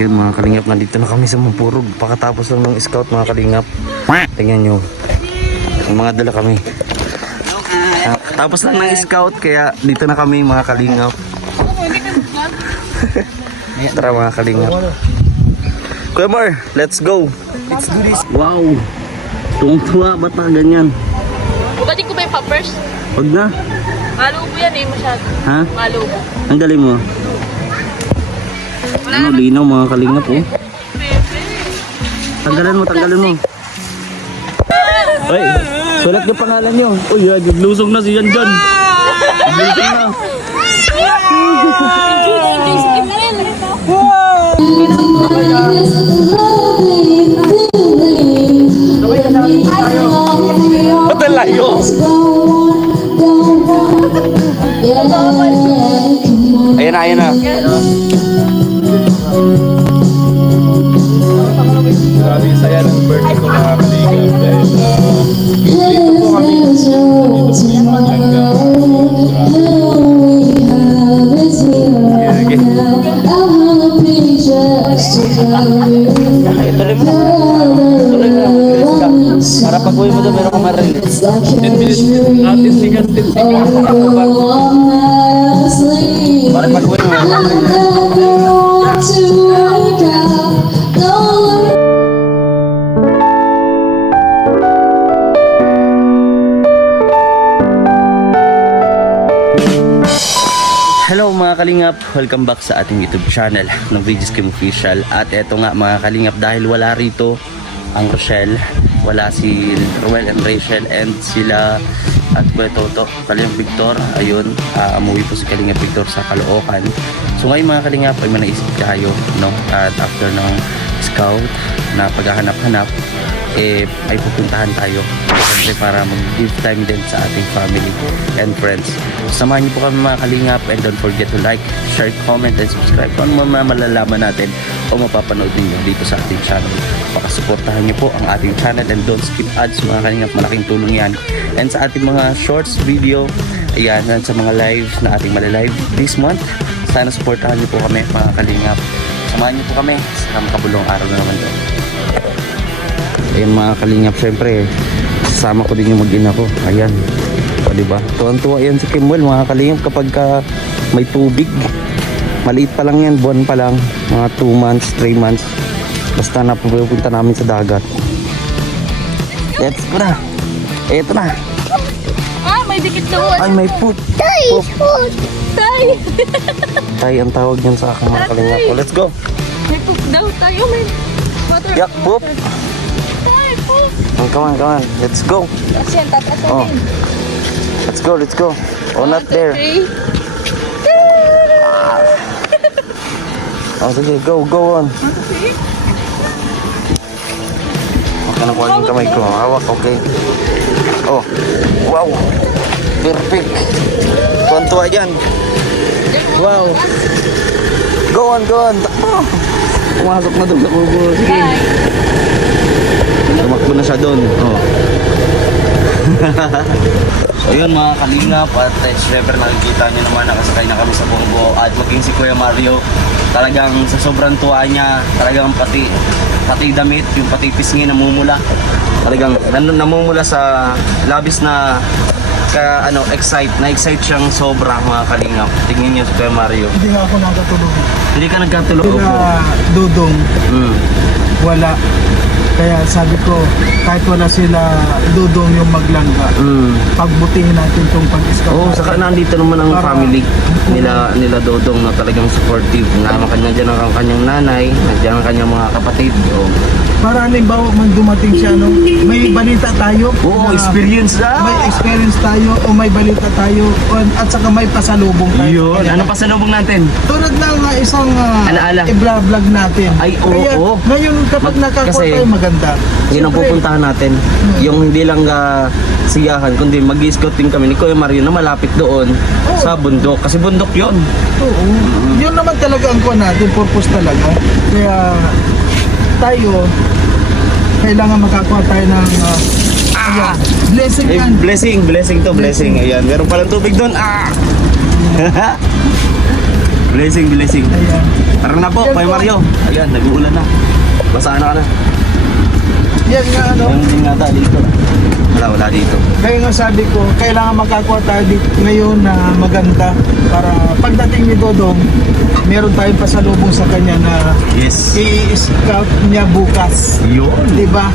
Ayun mga kalingap, nandito na kami sa Mampurog. Pakatapos lang ng scout mga kalingap. Tingnan nyo, mga dala kami. Tapos lang ng scout, kaya dito na kami mga kalingap. Tara mga kalingap. Kuya Mar, let's go. Let's do this. Wow, tuwang-tuwa, ba't na ganyan? Pwede ko ba yung poppers? Huwag na. Malubo yan eh, masyado. Ha? Malubo. Ang galing mo. Ano, linaw mga kalingap oh. Tanggalan mo, tanggalan mo. Ay, sulat yung pangalan nyo. Uy, lusong na si Yan dyan. Lusong na. Ba't ang layo? Ayan na, ayan na. Grabe saya ng birthday ko mga kalingap dahil dito po kami Tuloy mo na. Tuloy mo na. Para pag-uwi mo doon, meron kang marinig. 10 minutes natin sikat 10 seconds Para pag-uwi mo. Hello mga kalingap, welcome back sa ating YouTube channel ng Videos Kim Official. At eto nga mga kalingap, dahil wala rito ang Rochelle, wala si Ruel and Rachel and sila at Kuya Toto, Kalingap Victor, ayun, umuwi po si Kalingap Victor sa Caloocan. So ngayon mga kalingap ay manaisip tayo, no? At after ng scout na paghahanap-hanap, ay pupuntahan tayo siyempre para mag-give time din sa ating family and friends. Samahan niyo po kami mga kalingap, and don't forget to like, share, comment, and subscribe kung ano malalaman natin o mapapanood ninyo dito sa ating channel. Pakasuportahan niyo po ang ating channel and don't skip ads mga kalingap, malaking tulong yan. And sa ating mga shorts video, ayan, at sa mga lives na ating malilive this month, sana supportahan niyo po kami mga kalingap. Samahan niyo po kami sa makabulong araw na naman doon. Ayan mga kalingap, syempre sasama ko din yung mag-ina ko. Ayan, o diba, tuwan-tuwa yan si Kimwell mga kalingap kapag may tubig. Maliit pa lang yan, buwan pa lang, mga 2 months, 3 months, basta napupunta namin sa dagat. Let's go na. Eto na. May dikit doon. Ay, may poop. Tay! Poop! Tay! Tay ang tawag niyan sa akin mga kalingap ko. Let's go. May poop daw tayo. May water. Yak, poop. Tay, poop! Come on, come on. Let's go. Asyan, tatasanin. Oh. Let's go, let's go. Oh, not there. Oh, sige, go on. Okay na po yung kamay ko. Hawak, okay. Oh, wow. Perfect. Tuwan-tuwa yan. Wow. Go on. Takbo. Pumasok na doon sa kubo. Sige. Tumakbo na siya doon. Oh. So yun mga kalingap, at syempre nakikita nyo naman nakasakay na kami sa Bongo. At maging si Kuya Mario, talagang sa sobrang tuwa niya, talagang pati damit, yung pati pisngi namumula. Talagang namumula sa labis na excite siyang sobra mga kalingap. Tingnan niyo si Kuya Mario. hindi nga ako nakatulog. Hindi ka nagkatulog? Sila Dudong wala, kaya sabi ko kahit wala sila Dudong yung maglangga, pagbutihin natin itong pag-scout. Oo, saka nandito naman ang family nila Dodong na talagang supportive. Kanya dyan ang kanyang nanay, nandiyan ang kanyang mga kapatid. Para halimbawa man dumating siya, no, may balita tayo. Oo, na experience na. may experience tayo o may balita tayo at saka may pasalubong tayo. Yun, ano pa salubong natin? Tulad ng isang Alaala. i-vlog natin. Ay, oo, Kaya oo. ngayon kapag nakakuha Kasi, tayo maganda. Yun ang Siyempre, pupuntahan natin. Yung hindi lang siyahan, kundi mag-i-scout din kami ni Kuya Mario na malapit doon sa bundok. Kasi bundok yun. oo. Yun naman talaga ang kuha natin, purpose talaga. Kaya tayo, kailangan makakuha tayo ng ayan, blessing Eh, yan. blessing to, blessing. Ayan, meron palang tubig doon. Blessing. Ayan. Tara na po, Yan kay po. Mario. Ayan, nag-uulan na. Basa na ka na. Yan nga ano. Yung din nga dito. Wala dito. Kaya nga sabi ko, kailangan makakuha tayo dito ngayon na maganda para pagdating ni Dodong, meron tayong pasalubong sa kanya na Yes. i-scout niya bukas. Yun. Di ba?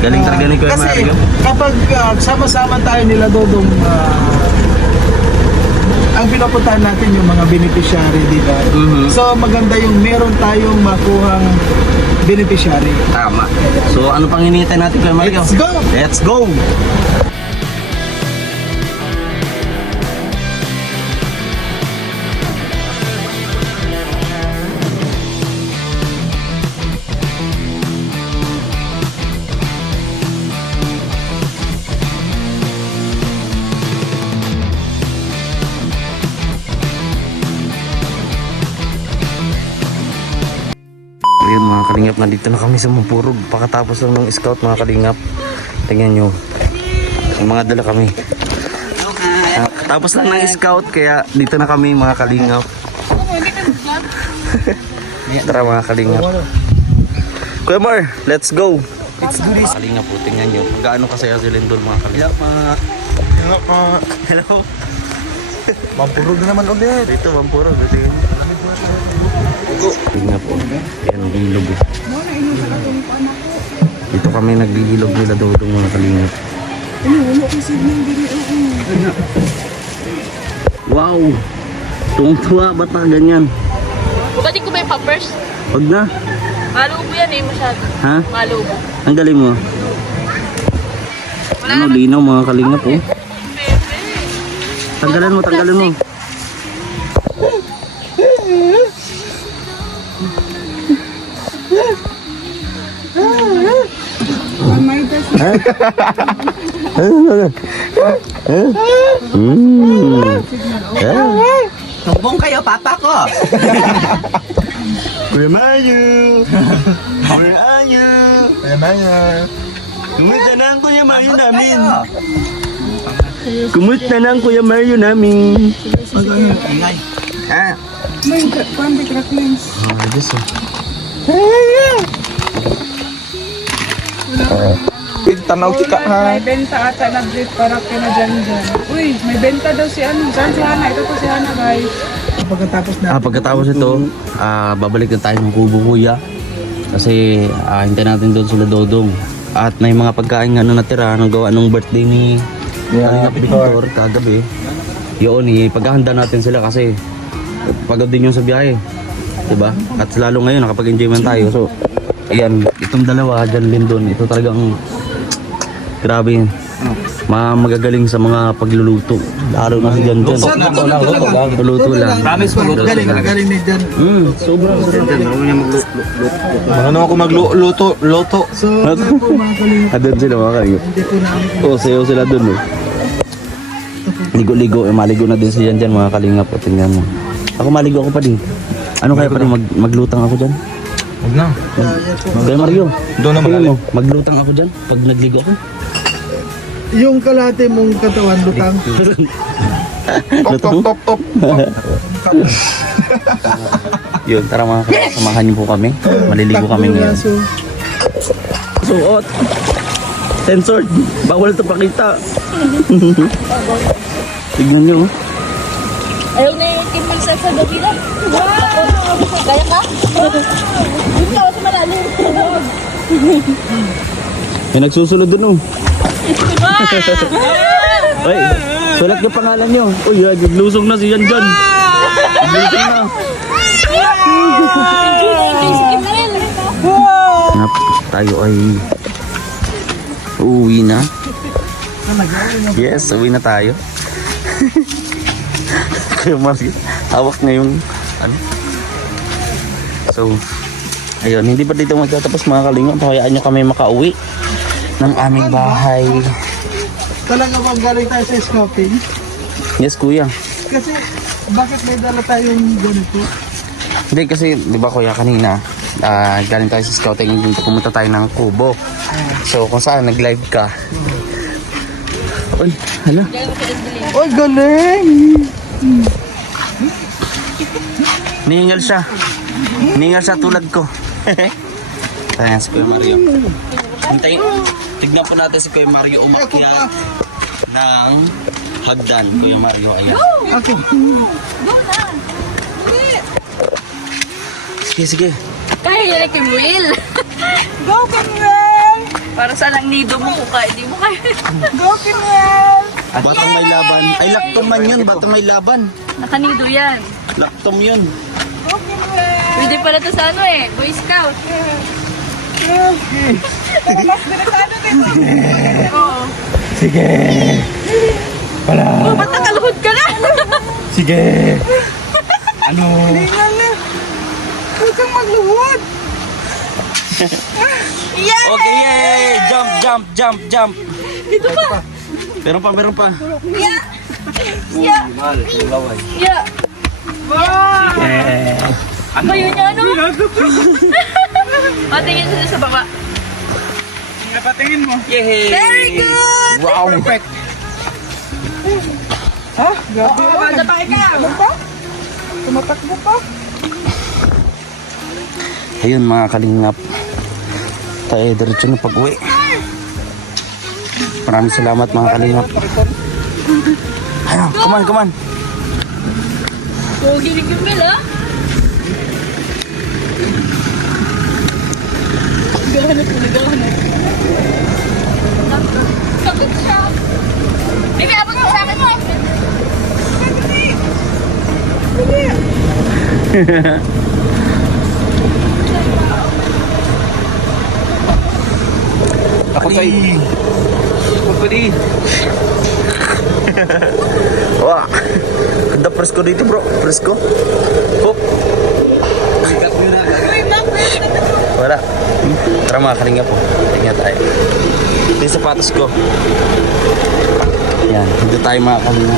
Galing talaga ni Kuya Kasi Mario. kapag sama-sama tayo nila Dodong, ang pinupuntahan natin yung mga beneficiary, di ba? Mhm. So maganda yung meron tayong makuhang beneficiary. Tama. So ano pang hinihintay natin Kuya Mario? Let's go! Let's go! Ayun mga kalingap, nandito na kami sa Mapurog. Pakatapos lang ng scout mga kalingap. Tingnan nyo. Yung mga dala kami. Tapos lang ng scout, kaya dito na kami mga kalingap. Tara mga kalingap. Kuya Mar, let's go! Let's do this! Kalingap po, tingnan nyo. Gaano kasaya si Lindol mga kalingap. Hello! Mampurog na naman ulit. Dito, Mapurog. Tingnan po. Yan, ilog eh. Dito kami naglilog nila Dodong mga kalingap. Wow! Tuwang-tuwa, ba't na ganyan? Bukatin ko ba yung poppers? Huwag na. Malubo yan eh, masyado. Ha? Malubo. Ang galing mo. Ano, linaw mga kalingap oh. Tanggalan mo. Sumbong kayo, papa ko. Where are you? Where are you? Kumusta na ang Kuya Mario namin? Kumusta na ang Kuya Mario namin? Ingay. Ah, Diyos oh. Tanaw kita ha. May benta ata nag-date para kina dyan. Uy, may benta daw si ano. Saan si Hana? Ito po si Hana, guys. Pagkatapos na. Pagkatapos ito, babalik na tayo ng kubo kuya. Kasi hintayin natin doon sila Dodong. At may mga pagkain nga na natira nang gawa ng birthday ni Victor kagabi. Yun, paghahanda natin sila kasi pagod din yung sa biyahe. Diba? At lalo ngayon nakapag-enjoy man tayo. So, ayan, itong dalawa, Jan Lindon, ito talagang grabe. Magagaling sa mga pagluluto. Lalo na si Jan Jan. Luto lang. Promise ko, luto Galing ni Jan. Sobrang Ano ako magluto? So, ano po mga kalingap, Adun sila mga kayo. hindi po namin Sayo sila dun eh. Ligo-ligo, maligo na din si Jan Jan mga kalingap. Tingnan mo. Ako maligo ako pa din. Ano kaya pa rin maglutang ako dyan? Huwag na. Kaya Mario, Doon na tingnan mo, maglutang ako dyan pag nagligo ako. yung kalate mong katawan lutang. Lutang? Top. Yun, tara mga kalingap, samahan niyo po kami. Maliligo kami ngayon. Suot! Censored! Bawal ito pakita! Tignan nyo. oh. Ayaw na yung kimpal sa Davila. Wow! Kaya ka? Hindi ka kasi malalim. May nagsusunod dun oh. Ay, sulat yung pangalan nyo. Uy, naglusong na si Yan Jan. Naglusong na. Ngap, tayo ay uuwi na. Yes, uwi na tayo. Kaya Mario, hawak na yung ano. So, ayun, hindi pa dito magtatapos mga kalingap. Hayaan nyo kami makauwi ng aming bahay. Talaga bang galing tayo sa scouting? Yes, kuya. Kasi, bakit may dala tayong ganito? Hindi kasi, di ba kuya, kanina, galing tayo sa scouting, pumunta tayo ng Kubo. So, kung saan nag-live ka. Uy, hala. Oy, galing! Ningal siya. Ningal siya tulad ko. Ayan si Kuya Mario. Hintayin. Tignan po natin si Kuya Mario umakyat ng hagdan. Kuya Mario, ayan. Ako. Sige, sige. Kaya yun kay Will. Go, Kimwell! Para sa lang nido mo kung kaya, di mo kaya. Go, Kimwell! Batang may laban. Ay, laktom man yun. Batang may laban. Nakanido yan. Laktom yun. Go, Kimwell! Pwede pala to sa ano eh, Boy Scout. Mas delikado dito. Oo. Sige. Wala. Oh, ba't nakaluhod ka na? Sige. Ano? Tingnan na. Huwag kang magluhod. Yeah! Okay, yay! Jump, jump, jump, jump. Dito pa. Meron pa, meron pa. Yeah! Yeah! Yeah! Wow! Ano yun niya, ano? Patingin sila sa baba. Napatingin mo. Yay! Very good! Wow! Perfect. Ha? Grabe. Oo, bada pa ikaw. Ano pa? Tumatakbo pa. Ayun mga kalingap. Tayo diretso na pag-uwi. Maraming salamat mga kalingap. Ayun, come on, come on. Pogi ni Kimel, ha? Naghahanap mo, naghahanap. Sakit siya. Bibi, abot mo sa akin mo. Ako sa'yo. Pwede. Wah. Ganda presko dito bro. Presko. Hop. Wala. Tara mga kalinga po. Tingnan tayo. Ito yung sapatos ko. Yan. Dito tayo mga kalinga.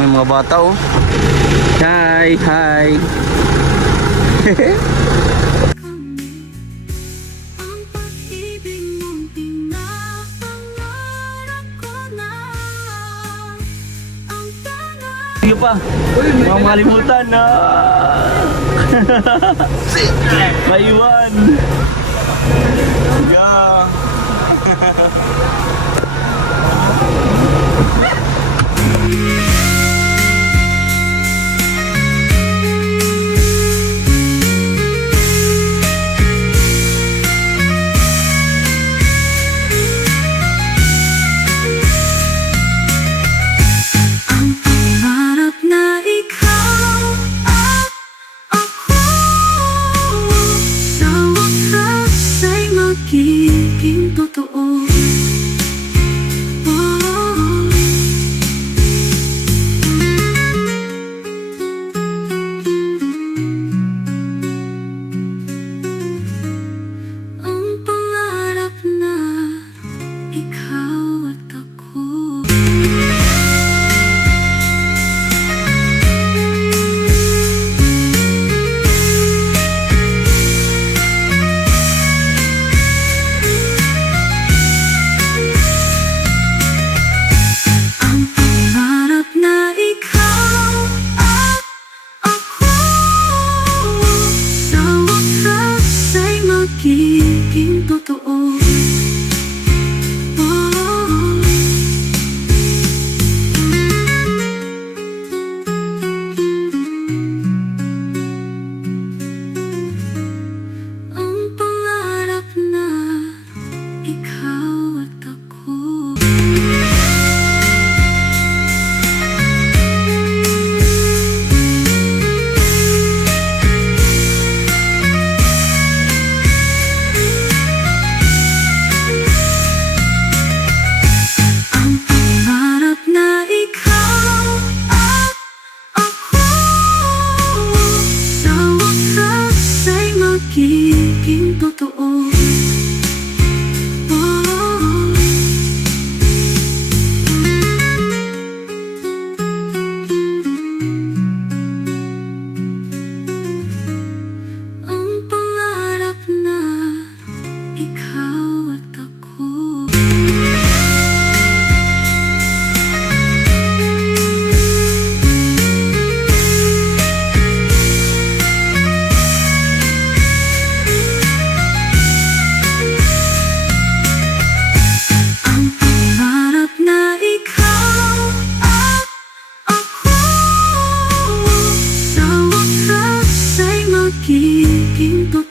May mga bata oh. Hi. Hi. Ang pag-ibig mong pinapangarap ko na. Ang tanong Sige pa. Mga malimutan na. Maiwan. Yeah. ang pangarap na ikaw at ako sa wakas ay magiging totoo. aking totoo.